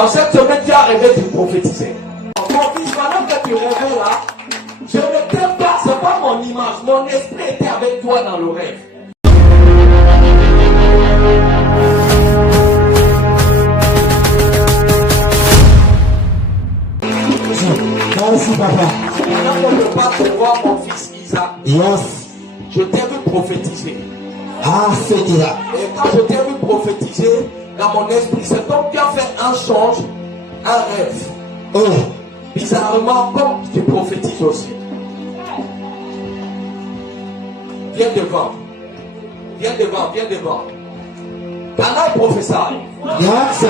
Dans cette semaine, tu as rêvé de prophétiser. Mon fils, pendant que tu rêvais là, je ne t'aime pas, ce n'est pas mon image. Mon esprit était avec toi dans le rêve. Merci, papa. Pendant que je pars te voir mon fils Isaac, Yes. je t'ai vu prophétiser. Ah, c'est là. Et quand je t'ai vu prophétiser, dans mon esprit, c'est comme tu as fait un songe, un rêve. Oh. Bizarrement, comme tu prophétises aussi. Viens devant. Viens devant, viens devant. Pendant le professeur. Yes.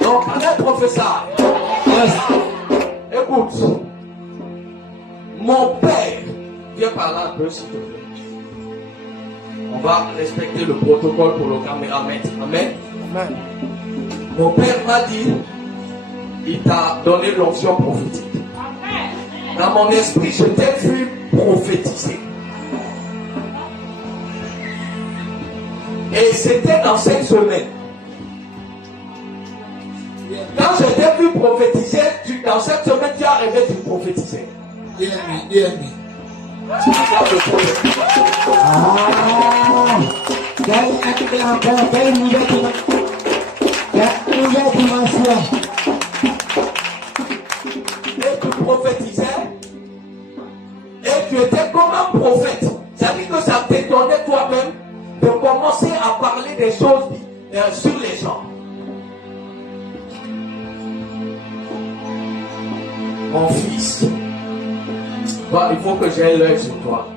Non, pendant le professeur. Yes. Écoute. Mon père. Viens par là un peu, s'il te plaît. On va respecter le protocole pour le caméramètre. Amen. Amen. Mon père m'a dit, il t'a donné l'onction prophétique. Dans mon esprit, je t'ai vu prophétiser. Et c'était dans cette semaine. Quand je t'ai vu prophétiser, dans cette semaine, tu as rêvé de prophétiser. Hear me. Tu regardes le prophète. Ah. Quelle nouvelle dimension. Et tu prophétisais. Et tu étais comme un prophète. Ça dit que ça t'étonnait toi-même de commencer à parler des choses sur les gens. Mon fils, il faut que j'aie l'œil sur toi.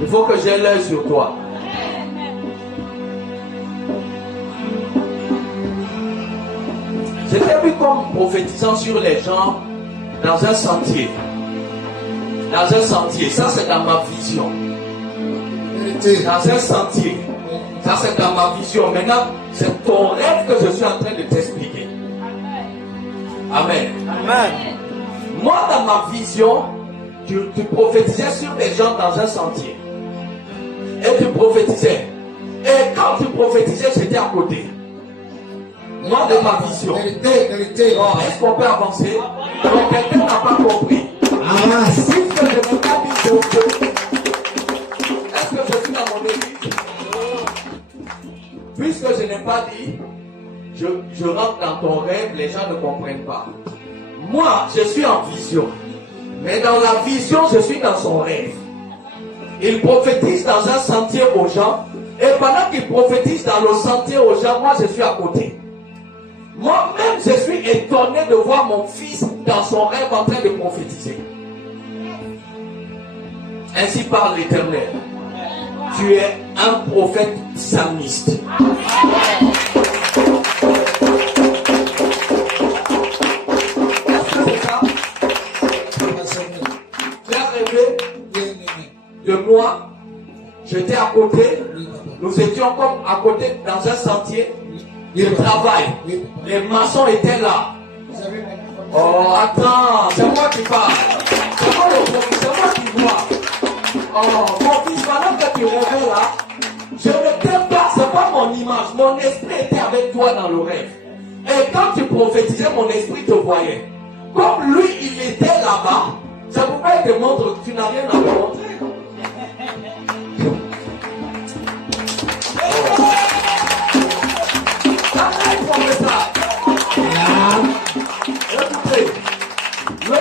Il faut que j'aie l'œil sur toi. Je t'ai vu comme prophétisant sur les gens dans un sentier. Dans un sentier, ça c'est dans ma vision. Dans un sentier, ça c'est dans ma vision. Maintenant, c'est ton rêve que je suis en train de t'expliquer. Amen. Amen. Moi, dans ma vision, tu prophétisais sur des gens dans un sentier. Et tu prophétisais. Et quand tu prophétisais, j'étais à côté. Moi, de ma vision. Vérité. Oh, est-ce qu'on peut avancer? Donc, quelqu'un n'a pas compris. Ah, Puisque je n'ai pas dit de... Est-ce que je suis dans mon église? Puisque je n'ai pas dit, je rentre dans ton rêve, les gens ne comprennent pas. Moi, je suis en vision. Mais dans la vision, je suis dans son rêve. Il prophétise dans un sentier aux gens. Et pendant qu'il prophétise dans le sentier aux gens, moi, je suis à côté. Moi-même, je suis étonné de voir mon fils dans son rêve en train de prophétiser. Ainsi parle l'Éternel. Tu es un prophète psalmiste. Est-ce que c'est ça? Tu as rêvé de moi. J'étais à côté. Nous étions comme à côté dans un sentier de travail. Les maçons étaient là. Oh, attends, c'est moi qui parle. C'est moi le prophète, c'est moi qui vois. Oh, mon fils, pendant que tu rêvais là, je ne t'aime pas, c'est pas mon image. Mon esprit était avec toi dans le rêve. Et quand tu prophétisais, mon esprit te voyait. Comme lui, il était là-bas, c'est pourquoi il te montre que tu n'as rien à me montrer. Écoutez, le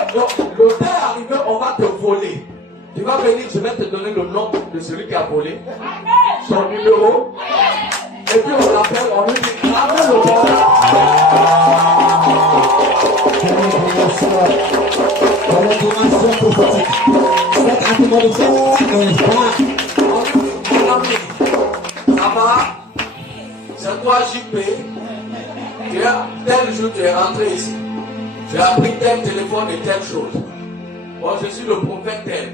temps est arrivé, on va te voler. Tu vas venir, je vais te donner le nom de celui qui a volé, son numéro, et puis on l'appelle, on lui dit, ramène le vol. Quelle dimension prophétique. Cette atmosphère est là. On lui dit, mon ami, ça va? C'est toi JP. Tel jour tu es rentré ici. J'ai appris tel téléphone et telle chose. Bon, je suis le prophète tel.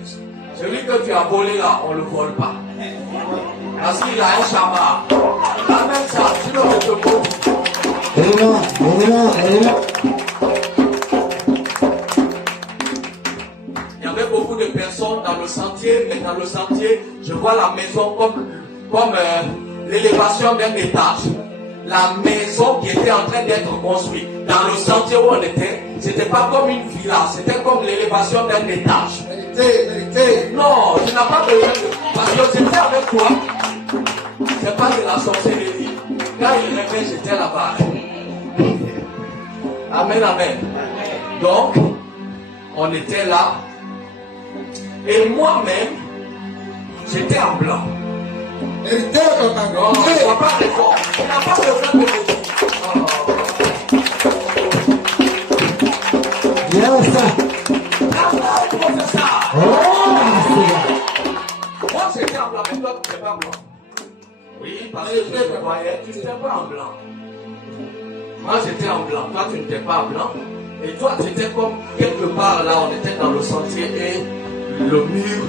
Celui que tu as volé là, on ne le vole pas. Parce qu'il a un chaman. Ramène ça, sinon je te pose. Elle est là. Il y avait beaucoup de personnes dans le sentier, mais dans le sentier, je vois la maison comme l'élévation d'un étage. la maison qui était en train d'être construite. Dans le sentier où on était, c'était pas comme une villa, c'était comme l'élévation d'un étage. Non, tu n'as pas besoin de... Parce que j'étais avec toi. C'est pas de la sorcellerie. Quand il rêvait, j'étais là-bas. Amen, amen. Donc, on était là. Et moi-même, j'étais en blanc. Non, tu n'as pas raison. Tu n'as pas besoin de me dire. Yes, sir. Professeur. Oh, Moi, j'étais en blanc, mais toi, tu n'étais pas blanc. Oui, parce que je te voyais, tu n'étais pas en blanc. Moi, j'étais en blanc, toi, tu n'étais pas en blanc. Et toi, tu étais comme quelque part là, on était dans le sentier et le mur.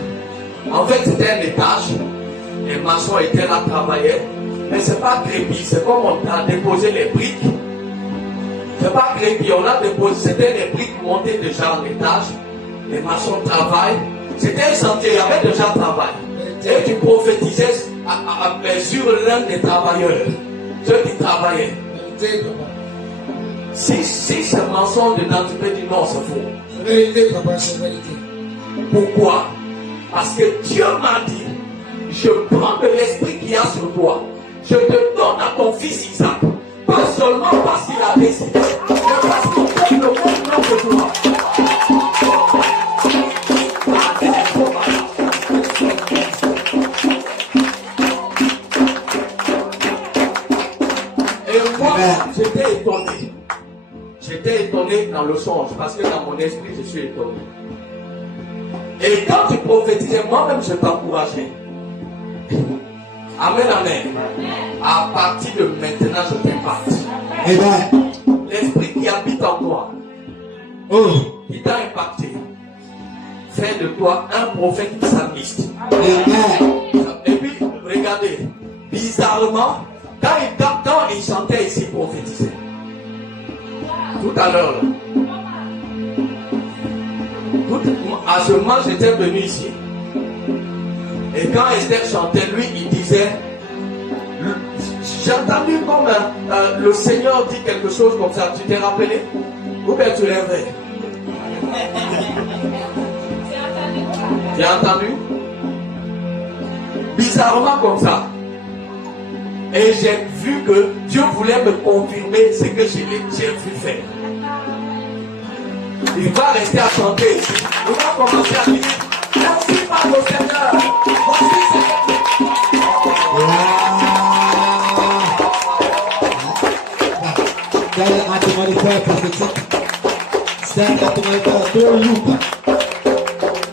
En fait, c'était un étage. Les maçons étaient là, travaillaient. Mais c'est pas crépi, c'est comme on a déposé les briques. C'est pas crépi, on a déposé, c'était les briques montées déjà en étage. Les maçons travaillent. C'était un sentier, il y avait déjà travail. Et tu prophétisais sur l'un des travailleurs, ceux qui travaillaient. Si c'est mensonge dedans, tu peux dire non, c'est faux. Pourquoi? Parce que Dieu m'a dit, je prends de l'esprit qu'il y a sur toi. Je te donne à ton fils Isaac. Pas seulement parce qu'il a décidé, mais parce qu'il fait le même nom que toi. Et moi, j'étais étonné. J'étais étonné dans le songe, parce que dans mon esprit, je suis étonné. Et quand tu prophétisais, moi-même, je t'encourageais. Amen, amen. À partir de maintenant, je t'impacte. Amen. L'esprit qui habite en toi, qui t'a impacté, fait de toi un prophète psalmiste. Amen. Et puis, regardez, bizarrement, quand il chantait ici, il prophétisait. Tout à l'heure, là. À ce moment, j'étais venu ici. Et quand Esther chantait, lui, il disait, j'ai entendu comme le Seigneur dit quelque chose comme ça. Tu t'es rappelé? Ou bien tu rêvais? Tu as entendu? Bizarrement comme ça. Et j'ai vu que Dieu voulait me confirmer ce que j'ai vu faire. Il va rester à chanter ici. Il va commencer à dire, merci par le Seigneur. Voici ce Stand at the monitor, prophétique. Stand at the monitor, throw loop.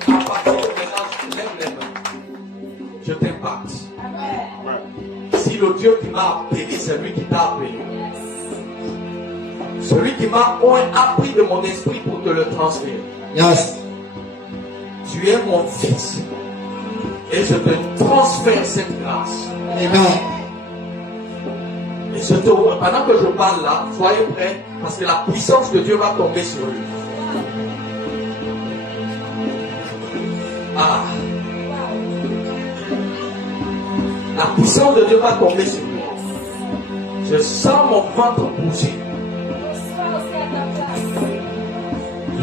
À partir de maintenant, lève les mains. Je t'impacte. Si le Dieu qui m'a appelé, c'est lui qui t'a appelé. Celui qui m'a appris de mon esprit pour te le transférer. Yes. Tu es mon fils. Et je te transfère cette grâce. Amen. Et pendant que je parle là, soyez prêts, parce que la puissance de Dieu va tomber sur lui. Ah. La puissance de Dieu va tomber sur lui. Je sens mon ventre bouger.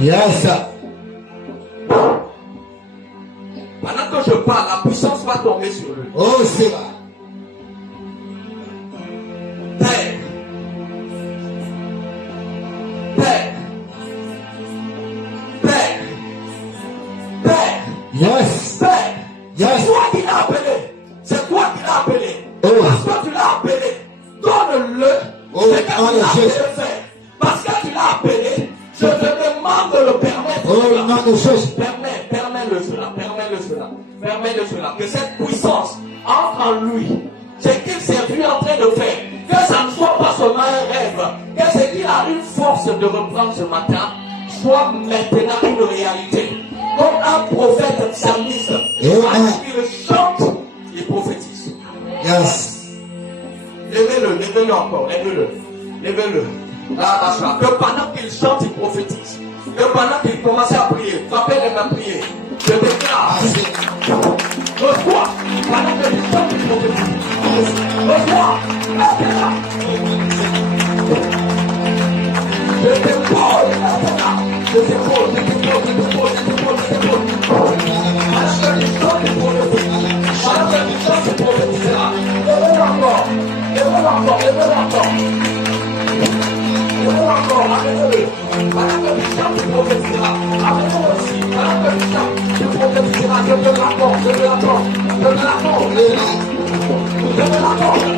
Yes. Pendant que je parle, la puissance va tomber sur lui. Oh, c'est là. Père. Père. Père. Père. Yes. Père. Yes. C'est toi qui l'as appelé. C'est toi qui l'as appelé. Oh. Parce que tu l'as appelé. Donne-le. Oh, ce que tu l'as appelé Jésus. faire. Parce que tu l'as appelé. Je te demande de le permettre. Oh, non, de Jésus. Permets-le cela. Permets-le cela. Permets-le cela. Que cette puissance entre en lui. C'est qu'il s'est vu en train de faire. Que ça ne soit pas seulement un rêve. Que ce qu'il a une force de reprendre ce matin soit maintenant une réalité. Comme un prophète psalmiste. Il chante, il prophétise. Yes. Levez-le encore. Levez-le. Là, que pendant qu'il chante, il prophétise. Que pendant qu'il commence à prier, frappez les mains, prier. Je déclare. Reçois. Pendant que Bishop est prophétique. Reçois. Restez là. Je t'épaule. Restez là. Je t'épaule. Je t'épaule. Je t'épaule. Je t'épaule. Je t'épaule. Pendant que Bishop est prophétique. Pendant que Bishop est prophétique. Levez-le encore. Levez-le encore. Levez-le encore. Levez-le encore. Arrêtez-le. Pendant que Bishop est prophétique. Arrêtez-le aussi. Pendant que Bishop est prophétique. Je te l'accorde. Je te l'accorde. Je te l'accorde. Je te l'accorde.